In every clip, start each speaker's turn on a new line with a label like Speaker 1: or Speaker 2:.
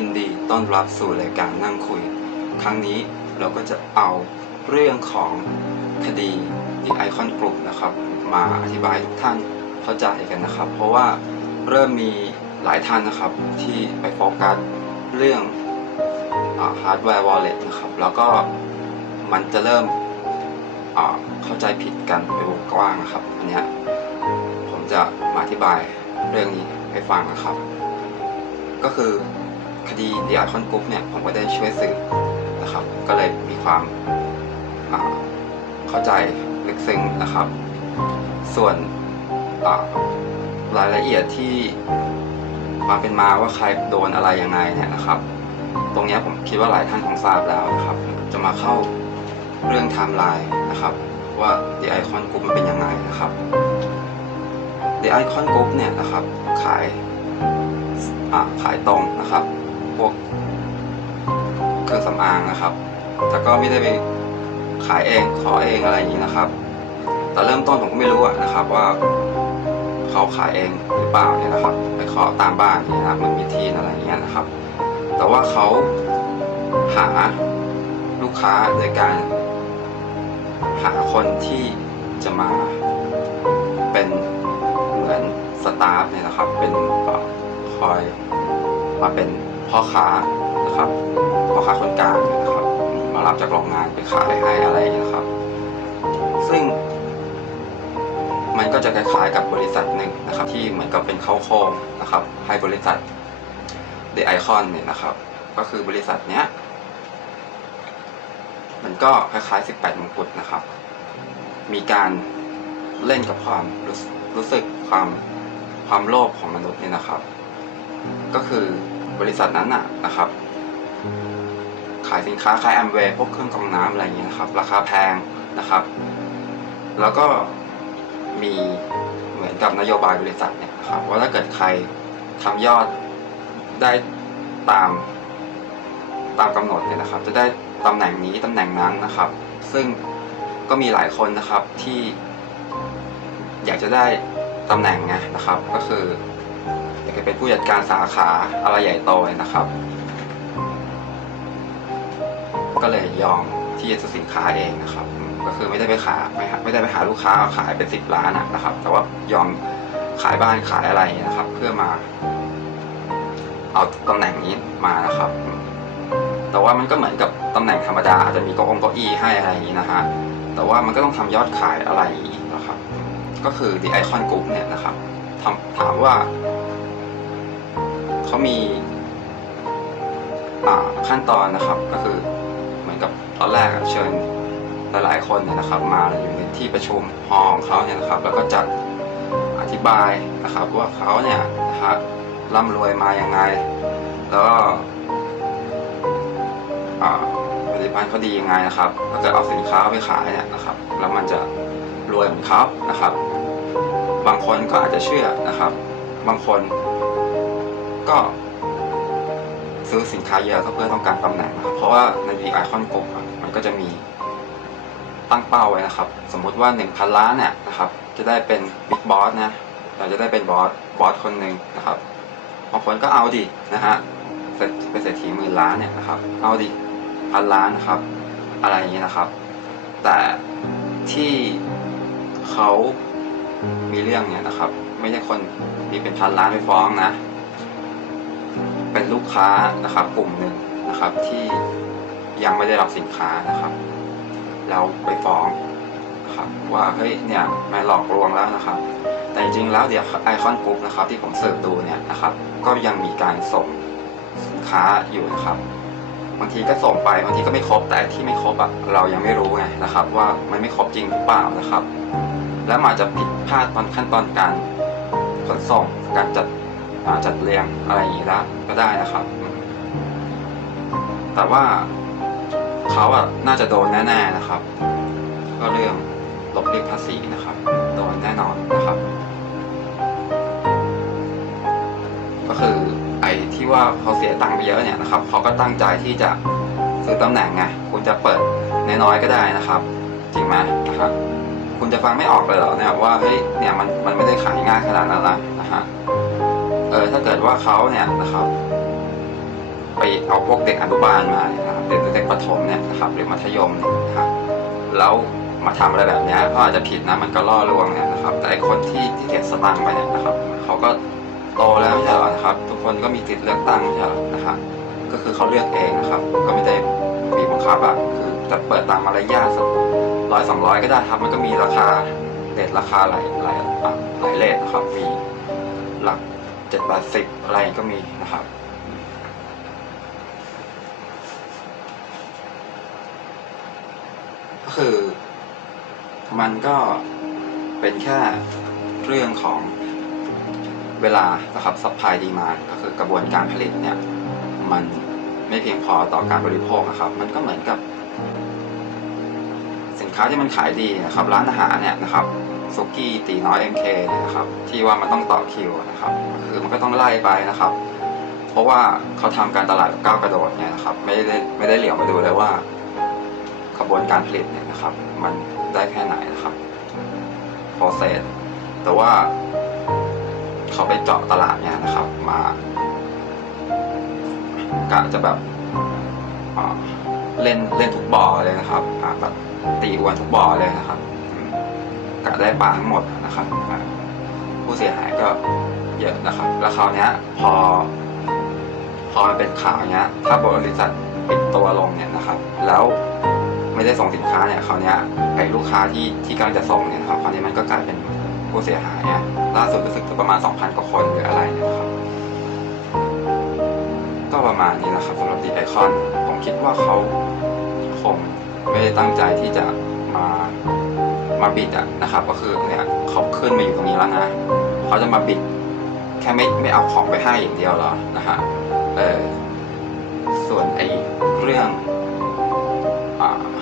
Speaker 1: ยินดีต้อนรับสู่รายการนั่งคุย ครั้งนี้เราก็จะเอาเรื่องของคดี The Icon Group นะครับ มาอธิบายทุกท่านเข้าใจกันนะครับ เพราะว่าเริ่มมีหลายท่านนะครับที่ไปโฟกัสเรื่องฮาร์ดแวร์วอลเล็ตนะครับ แล้วก็มันจะเริ่มเข้าใจผิดกันไปวงกว้างนะครับอันนี้ผมจะมาอธิบายเรื่องนี้ให้ฟังนะครับ ก็คือ คดี The Icon Group เนี่ยผมก็ได้ช่วยสืบนะครับ ก็เลยมีความอ่าเข้าใจลึกซึ้งนะครับ ส่วนอ่ารายละเอียดที่ความเป็นมาว่าใครโดนอะไรยังไงเนี่ยนะครับ ตรงนี้ผมคิดว่าหลายท่านคงทราบแล้วนะครับ จะมาเข้าเรื่องไทม์ไลน์นะครับ ว่า The Icon Group มันเป็นยังไงนะครับ The Icon Group เนี่ยนะครับขายอ่าขายตรงนะครับ พวกเครื่องสำอางนะครับ แต่ก็ไม่ได้ไปขายเองขอเองอะไรอย่างนี้นะครับ แต่เริ่มต้นผมก็ไม่รู้นะครับว่าเขาขายเองหรือเปล่าเนี่ยนะครับ ไปขอตามบ้านเนี่ยนะมันมีที่อะไรอย่างเงี้ยนะครับ แต่ว่าเขาหาลูกค้าโดยการ หาคนที่จะมาเป็นเหมือนสตาฟเนี่ยนะครับ เป็นเอ่อคอยมาเป็น พ่อค้านะครับพ่อค้าคนกลางนะครับ มารับจากโรงงานไปขายให้อะไรนะครับ ซึ่ง มันก็จะคล้ายๆกับบริษัทหนึ่งนะครับ ที่เหมือนกับเป็นเข้าโครงนะครับ ให้บริษัท The Icon เนี่ยนะครับ ก็คือบริษัทเนี้ย มันก็คล้ายๆ 18มงกุฎนะครับ มีการเล่นกับความรู้รู้สึกความความโลภของมนุษย์เนี่ยนะครับ ก็คือ บริษัทนั้นน่ะนะครับ ขายสินค้าขายแอมเวย์พวกเครื่องกรองน้ำอะไรอย่างเงี้ยนะครับ ราคาแพงนะครับ แล้วก็มีเหมือนกับนโยบายบริษัทเนี่ยนะครับว่าถ้าเกิดใครทำยอดได้ตามตามกำหนดเนี่ยนะครับ จะได้ตำแหน่งนี้ตำแหน่งนั้นนะครับ ซึ่งก็มีหลายคนนะครับที่อยากจะได้ตำแหน่งไงนะครับ ก็คือ อยากจะเป็นผู้จัดการสาขาอะไรใหญ่โตเนี่ยนะครับ ก็เลยยอมที่จะสินค้าเองนะครับ ก็คือไม่ได้ไปขายไม่ไม่ได้ไปหาลูกค้าขายเป็นสิบล้านนะครับ แต่ว่ายอมขายบ้านขายอะไรนะครับ เพื่อมาเอาตำแหน่งนี้มานะครับ แต่ว่ามันก็เหมือนกับตำแหน่งธรรมดาอาจจะมีเก้าองเก้าอี้ให้อะไรอย่างนี้นะฮะแต่ว่ามันก็ต้องทำยอดขายอะไรอีกนะครับ ก็คือ The Icon Group เนี่ยนะครับถามว่า เขามีขั้นตอนนะครับก็คือเหมือนกับตอนแรกเชิญหลายๆคนเนี่ยนะครับ มาอยู่ในที่ประชุมฮอของเขาเนี่ยนะครับ แล้วก็จัดอธิบายนะครับว่าเขาเนี่ยนะครับร่ำรวยมาอยังไง แล้วก็ผลิตภัณฑ์เขาดียังไงนะครับถ้าเกิดเอาสินค้าไปขายเนี่ยนะครับ แล้วมันจะรวยเหมือนเขานะครับ บางคนก็อาจจะเชื่อนะครับ บางคน ก็ซื้อสินค้าเยอะก็เพื่อต้องการตำแหน่งนะครับเพราะว่าในดีไอคอนโกลมันก็จะมีตั้งเป้าไว้นะครับ สมมุติว่า 1,000 ล้านเนี่ยนะครับจะได้เป็นบิ๊กบอสนะเราจะได้เป็นบอสบอสคนหนึ่งนะครับบางคนก็เอาดินะฮะเศรษเป็นเศรษฐีหมื่นล้านเนี่ยนะครับ เอาดิพันล้านนะครับ อะไรอย่างเงี้ยนะครับ แต่ที่เขามีเรื่องเนี่ยนะครับ ไม่ใช่คนมีเป็นพันล้านไปฟ้องนะ เป็นลูกค้านะครับกลุ่มหนึ่งนะครับที่ยังไม่ได้รับสินค้านะครับแล้วไปฟ้องนะครับว่าเฮ้ยเนี่ยมาหลอกลวงแล้วนะครับ แต่จริงๆแล้วเดี๋ยวไอคอนกรุ๊ปนะครับที่ผมเสิร์ชดูเนี่ยนะครับ ก็ยังมีการส่งสินค้าอยู่นะครับบางทีก็ส่งไปบางทีก็ไม่ครบแต่ที่ไม่ครบอะเรายังไม่รู้ไงนะครับ ว่ามันไม่ครบจริงหรือเปล่านะครับ แล้วมันอาจจะผิดพลาดตอนขั้นตอนการขนส่งการจัด จัดเรียงอะไรอย่างนี้ละก็ได้นะครับ แต่ว่าเขาอะน่าจะโดนแน่ๆนะครับ ก็เรื่องหลบเลี่ยงภาษีนะครับ โดนแน่นอนนะครับ ก็คือไอ้ที่ว่าเขาเสียตังค์ไปเยอะเนี่ยนะครับเขาก็ตั้งใจที่จะซื้อตำแหน่งไงคุณจะเปิดน้อยๆก็ได้นะครับ จริงไหมนะครับคุณจะฟังไม่ออกเลยเหรอเนี่ยว่าเฮ้ยเนี่ยมันมันไม่ได้ขายง่ายขนาดนั้นนะนะฮะ ออถ้าเกิดว่าเขาเนี่ยนะครับ ไปเอาพวกเด็กอนุบาลมาเนะครับเด็กเด็กประถมเนี่ยนะครับหรือมัธยมเนี่ยนะครับแล้วมาทำอะไรแบบเนี้ยเขาอาจจะผิดนะมันก็ล่อลวงเนี่ยนะครับ แต่ไอคนที่ที่เก็บสตางค์ไปเนี่ยนะครับเขาก็โตแล้วไม่ใช่หรอนะครับ ทุกคนก็มีสิทธิ์เลือกตั้งไม่ใช่หรอนะครับก็คือเขาเลือกเองนะครับ ก็ไม่ได้บีบบังคับอะคือจะเปิดตามมารยาทสักร้อยสองร้อยก็ได้ครับมันก็มีราคาเด็ดราคาหลายหลายหลายเลทนะครับมีหลัก เจ็ดบาทสิบอะไรก็มีนะครับ ก็คือ มันก็เป็นแค่เรื่องของเวลานะครับ supply demand ก็คือกระบวนการผลิตเนี่ย มันไม่เพียงพอต่อการบริโภคนะครับ มันก็เหมือนกับ สินค้าที่มันขายดีนะครับ ร้านอาหารเนี่ยนะครับ ซุกี้ตีน้อย MK เนี่ยนะครับ ที่ว่ามันต้องต่อคิวนะครับคือมันก็ต้องไล่ไปนะครับ เพราะว่าเขาทำการตลาดก้าวกระโดดเนี่ยนะครับ ไม่ได้ไม่ได้เหลียวมาดูเลยว่ากระบวนการผลิตเนี่ยนะครับ มันได้แค่ไหนนะครับ process แต่ว่าเขาไปเจาะตลาดเนี่ยนะครับ มากะจะแบบเล่นเล่นทุกบ่อเลยนะครับอาแบบตีอวนทุกบ่อเลยนะครับ กะได้ปลาทั้งหมดนะครับ ผู้เสียหายก็เยอะนะครับ แล้วคราวนี้พอ พอมันเป็นข่าวเนี้ย ถ้าบริษัทปิดตัวลงเนี่ยนะครับ แล้วไม่ได้ส่งสินค้าเนี่ยคราวนี้ไอ้ลูกค้าที่ที่กำลังจะส่งเนี่ยนะครับคราวนี้มันก็กลายเป็นผู้เสียหายเนี่ยล่าสุดรู้สึกจะประมาณ 2,000 กว่าคนหรืออะไรเนี่ยนะครับ ก็ประมาณนี้นะครับสำหรับดีไอคอนผมคิดว่าเขาคงไม่ได้ตั้งใจที่จะมา มาบิดอะนะครับ ก็คือเนี่ยเขาขึ้นมาอยู่ตรงนี้แล้วนะเขาจะมาบิดแค่ไม่ไม่เอาของไปให้อย่างเดียวหรอนะฮะเออส่วนไอ้เรื่อง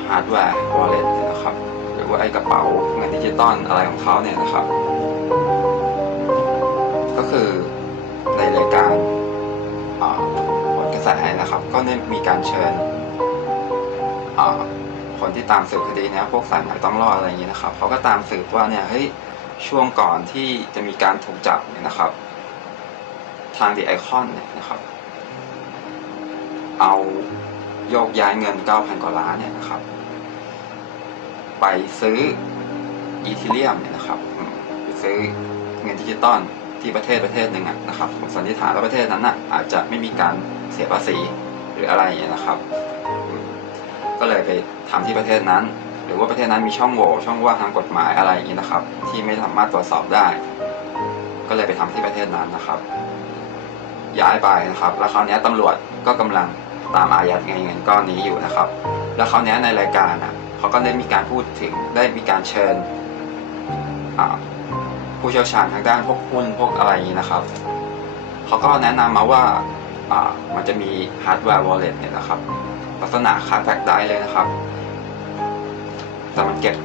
Speaker 1: ฮาร์ดแวร์วอลเล็ตนะครับ หรือว่าไอ้กระเป๋าเงินดิจิตอลอะไรของเขาเนี่ยนะครับ ก็คือในรายการอ่าผลกระแสนะครับ ก็ได้มีการเชิญอ่า คนที่ตามสืบคดีเนี้ยพวกสายหมายต้องรอดอะไรอย่างนี้นะครับเขาก็ตามสืบว่าเนี่ยเฮ้ยช่วงก่อนที่จะมีการถูกจับเนี่ยนะครับ ทางดีไอคอนเนี่ยนะครับ เอาโยกย้ายเงิน 9,000 กว่าล้านเนี่ยนะครับ ไปซื้ออีเทเรียมเนี่ยนะครับไปซื้อเงินดิจิตอลที่ประเทศประเทศหนึ่งอะนะครับผมสันนิษฐานว่าประเทศนั้นน่ะอาจจะไม่มีการเสียภาษีหรืออะไรอย่างเงี้ยนะครับ ก็เลยไป ทำที่ประเทศนั้น หรือว่าประเทศนั้นมีช่องโหว่ช่องว่างทางกฎหมายอะไรอย่างนี้นะครับ ที่ไม่สามารถตรวจสอบได้ ก็เลยไปทำที่ประเทศนั้นนะครับ ย้ายไปนะครับ แล้วคราวนี้ยตำรวจก็กำลังตามอายัดเงินเงินก้อนนี้อยู่นะครับ แล้วคราวนี้ในรายการอะเขาก็ได้มีการพูดถึงได้มีการเชิญผู้เชี่ยวชาญทางด้านพวกหุ้นพวกอะไรอย่างนี้นะครับ เขาก็แนะนำมาว่าอ่ามันจะมีฮาร์ดแวร์วอลเล็ตเนี่ยนะครับ ลักษณะคล้ายแฟกได้เลยนะครับ แต่มันเก็บ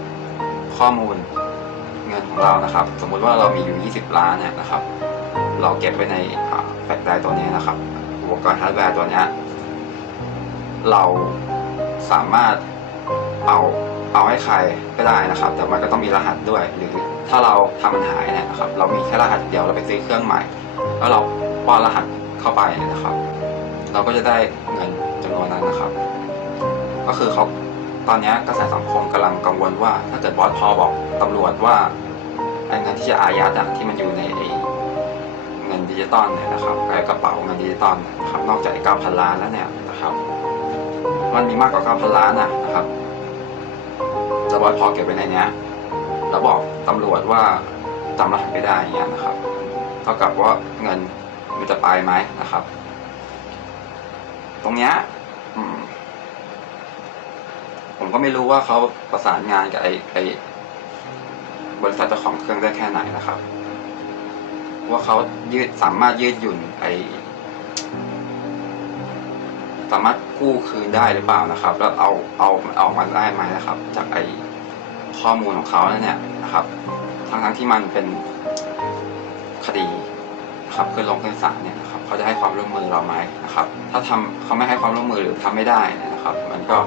Speaker 1: ข้อมูลเงินของเรานะครับ สมมุติว่าเรามีอยู่ 20 ล้านเนี่ยนะครับ เราเก็บไว้ในแฟลชไดร์ตัวนี้นะครับ อุปกรณ์ฮาร์ดแวร์ตัวนี้เราสามารถเอาเอาให้ใครก็ได้นะครับ แต่มันก็ต้องมีรหัสด้วย หรือถ้าเราทำมันหายเนี่ยนะครับ เรามีแค่รหัสเดียวเราไปซื้อเครื่องใหม่ แล้วเราป้อนรหัสเข้าไปนะครับ เราก็จะได้เงินจำนวนนั้นนะครับ ก็คือเขา ตอนนี้กระแสสังคมกำลังกังวลว่า ถ้าเกิดบอสพอบอกตำรวจว่าไอ้เงินที่จะอายัดอะที่มันอยู่ในเงินดิจิตอลเนี่ยนะครับไอ้กระเป๋าเงินดิจิตอลนะครับนอกจากไอ้9,000ล้านแล้วเนี่ยนะครับ มันมีมากกว่า9,000ล้านอะนะครับจะบอสพอเก็บไว้ในเนี้ยแล้วบอกตำรวจว่าจำรหัสไม่ได้อย่างเงี้ยนะครับเท่ากับว่าเงินมันจะไปไหมนะครับ ตรงเนี้ย ก็ไม่รู้ว่าเขาประสานงานกับไอ้ไอ้บริษัทเจ้าของเครื่องได้แค่ไหนนะครับ ว่าเขายืดสามารถยืดหยุ่นไอ้สามารถกู้คืนได้หรือเปล่านะครับ แล้วเอาเอามันออกมาได้ไหมนะครับ จากไอ้ข้อมูลของเขาเนี่ยนะครับ ทั้งทั้งที่มันเป็นคดีนะครับขึ้นลงขึ้นศาลเนี่ยนะครับเขาจะให้ความร่วมมือเราไหมนะครับ ถ้าทำเขาไม่ให้ความร่วมมือหรือทำไม่ได้นะครับ มันก็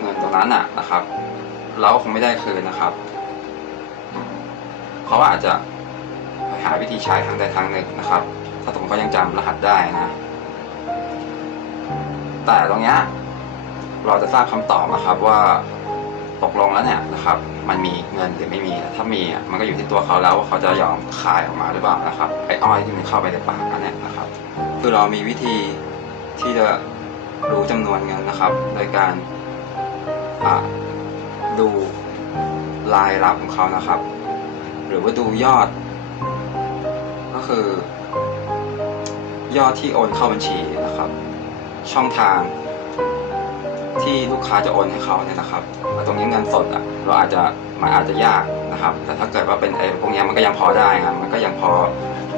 Speaker 1: เงินตรงนั้นน่ะนะครับ เราคงไม่ได้คืนนะครับเขาอาจจะหาวิธีใช้ทางใดทางหนึ่งนะครับ ถ้าสมมติเขายังจำรหัสได้นะ แต่ตรงเนี้ยเราจะทราบคำตอบนะครับว่าตกลงแล้วเนี่ยนะครับ มันมีเงินหรือไม่มี ถ้ามีมันก็อยู่ที่ตัวเขาแล้วว่าเขาจะยอมขายออกมาหรือเปล่านะครับไอ้อ้อยที่มันเข้าไปในปากอันนี้นะครับ คือเรามีวิธีที่จะรู้จำนวนเงินนะครับ โดยการ ดูรายรับของเขานะครับ หรือว่าดูยอด ก็คือ ยอดที่โอนเข้าบัญชีนะครับ ช่องทางที่ลูกค้าจะโอนให้เขาเนี่ยนะครับตรงนี้เงินสดอะเราอาจจะมันอาจจะยากนะครับ แต่ถ้าเกิดว่าเป็นไอ้พวกเนี้ยมันก็ยังพอได้ครับมันก็ยังพอ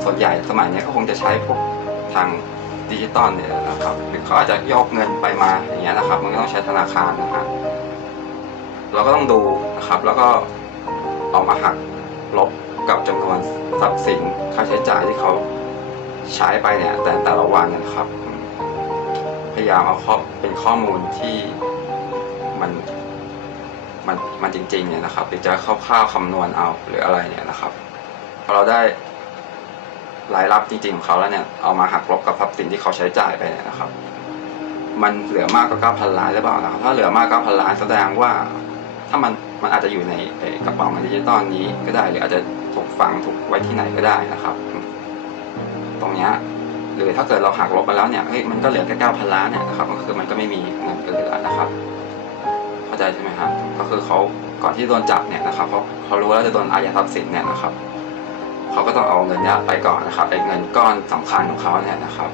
Speaker 1: ส่วนใหญ่สมัยนี้ก็คงจะใช้พวกทางดิจิตอลเนี่ยนะครับหรือเขาอาจจะยกเงินไปมาอย่างเงี้ยนะครับ มันก็ต้องใช้ธนาคารนะครับ เราก็ต้องดูนะครับ แล้วก็เอามาหักลบกับจำนวนทรัพย์สินค่าใช้จ่ายที่เขาใช้ไปเนี่ย แต่แต่ละวันนะครับ พยายามเอาข้อเป็นข้อมูลที่มันมันมันจริงๆเนี่ยนะครับหรือจะคร่าวๆคำนวณเอาหรืออะไรเนี่ยนะครับพอเราได้รายรับจริงๆของเขาแล้วเนี่ยเอามาหักลบกับทรัพย์สินที่เขาใช้จ่ายไปเนี่ยนะครับ มันเหลือมากกว่า9,000ล้านหรือเปล่านะครับถ้าเหลือมาก9,000ล้านแสดงว่า ถ้ามันมันอาจจะอยู่ในกระเป๋าเงินดิจิตอลนี้ก็ได้ หรืออาจจะถูกฝังถูกไว้ที่ไหนก็ได้นะครับ ตรงนี้หรือถ้าเกิดเราหักลบไปแล้วเนี่ยเฮ้ยมันก็เหลือแค่เก้าพันล้านเนี่ยนะครับก็คือมันก็ไม่มีเงินเหลือนะครับ เข้าใจใช่ไหมครับก็คือเขาก่อนที่โดนจับเนี่ยนะครับเขาเขารู้แล้วจะโดนอายัดทรัพย์สินเนี่ยนะครับเขาก็ต้องเอาเงินเนี่ยไปก่อนนะครับไอ้เงินก้อนสำคัญของเขาเนี่ยนะครับ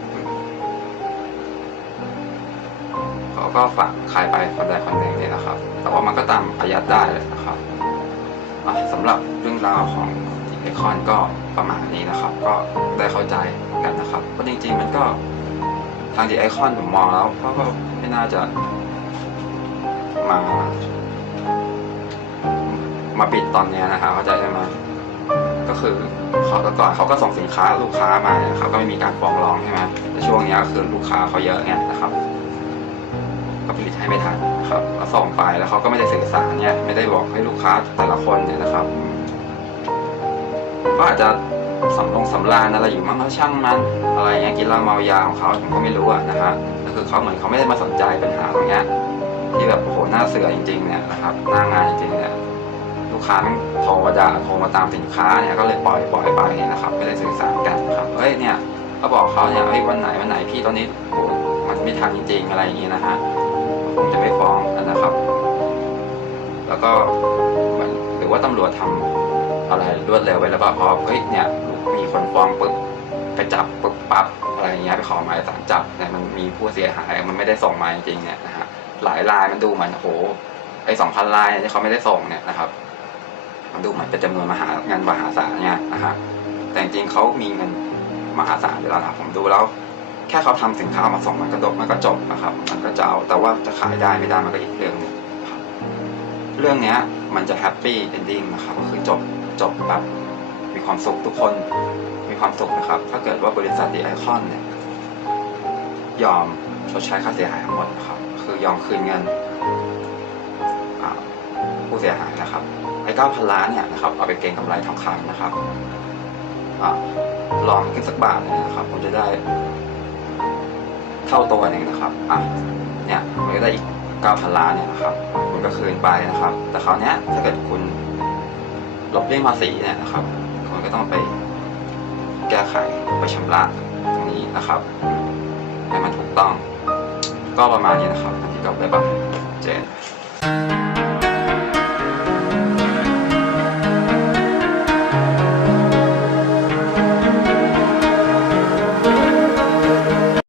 Speaker 1: เขาก็ฝากขายไปคนใดคนหนึ่งเนี่ยนะครับ แต่ว่ามันก็ตามอายัดได้เลยนะครับสำหรับเรื่องราวของไอคอนก็ประมาณนี้นะครับ ก็ได้เข้าใจกันนะครับเพราะจริง ๆ มันก็ทางดีไอคอนผมมองแล้วเขาก็ไม่น่าจะมามาปิดตอนนี้นะครับเข้าใจใช่ไหมก็คือเขาแต่ก่อนเขาก็ส่งสินค้าลูกค้ามาเนี่ยครับก็ไม่มีการฟ้องร้องใช่ไหมแต่ช่วงนี้ก็คือลูกค้าเขาเยอะไงนะครับ ก็ผลิตให้ไม่ทันนะครับแล้วส่งไปแล้วเขาก็ไม่ได้สื่อสารเนี่ย ไม่ได้บอกให้ลูกค้าแต่ละคนเนี่ยนะครับ ก็อาจจะสำลงสำราญอะไรอยู่มั้งเขาช่างมัน อะไรเงี้ยกินเหล้าเมายาของเขาผมก็ไม่รู้อะนะฮะก็คือเขาเหมือนเขาไม่ได้มาสนใจปัญหาตรงเนี้ยที่แบบโอ้โหหน้าเสือจริงๆเนี่ยนะครับหน้างานจริงๆเนี่ยลูกค้าม่งโทรมาด่าโทรมาตามสินค้าเนี่ยก็เลยปล่อยปล่อยไปนะครับไม่ได้สื่อสารกันครับเฮ้ยเนี่ยก็บอกเขาเนี่ยเฮ้ยวันไหนวันไหนพี่ตอนนี้โอ้มันไม่ทันจริงๆอะไรอย่างงี้นะฮะ ผมจะไม่ฟ้องนะครับ แล้วก็เหมือนหรือว่าตำรวจทำอะไรรวดเร็วไปแล้วก็พอเฮ้ยเนี่ย มีคนฟ้องปุ๊บไปจับปุ๊บปั๊บอะไรเงี้ยไปขอหมายสารจับเนี่ยมันมีผู้เสียหายมันไม่ได้ส่งมาจริงเนี่ยนะฮะหลายรายมันดูเหมือนโอ้โหไอสองพันรายที่เขาไม่ได้ส่งเนี่ยนะครับ มันดูเหมือนเป็นจำนวนมหาเงินมหาศาลเนี่ยนะฮะแต่จริงเขามีเงินมหาศาลอยู่แล้วนะผมดูแล้ว แค่เขาทำสินค้ามาส่งมันก็จบมันก็จบนะครับ มันก็จะเอาแต่ว่าจะขายได้ไม่ได้มันก็อีกเรื่องหนึงครับเรื่องเนี้ยมันจะแฮปปี้เอนดิ้งนะครับก็คือจบจบแบบมีความสุขทุกคนมีความสุขนะครับ ถ้าเกิดว่าบริษัทดีไอคอนเนี่ยยอมชดใช้ค่าเสียหายทั้งหมดนะครับ คือยอมคืนเงินผู้เสียหายนะครับไอ้เก้าพันล้านเนี่ยนะครับเอาไปเก็งกำไรทองคำนะครับอลองขึ้นสักบาทเลยนะครับผมจะได้ เท่าตัวหนึ่งนะครับอะเนี่ยมันก็ได้อีก9,000ล้านเนี่ยนะครับคุณก็คืนไปนะครับ แต่คราวเนี้ยถ้าเกิดคุณลบเลี่ยงภาษีเนี่ยนะครับคุณก็ต้องไปแก้ไขไปชำระตรงนี้นะครับให้มันถูกต้อง ก็ประมาณนี้นะครับที่ก็ไปบ้างเจน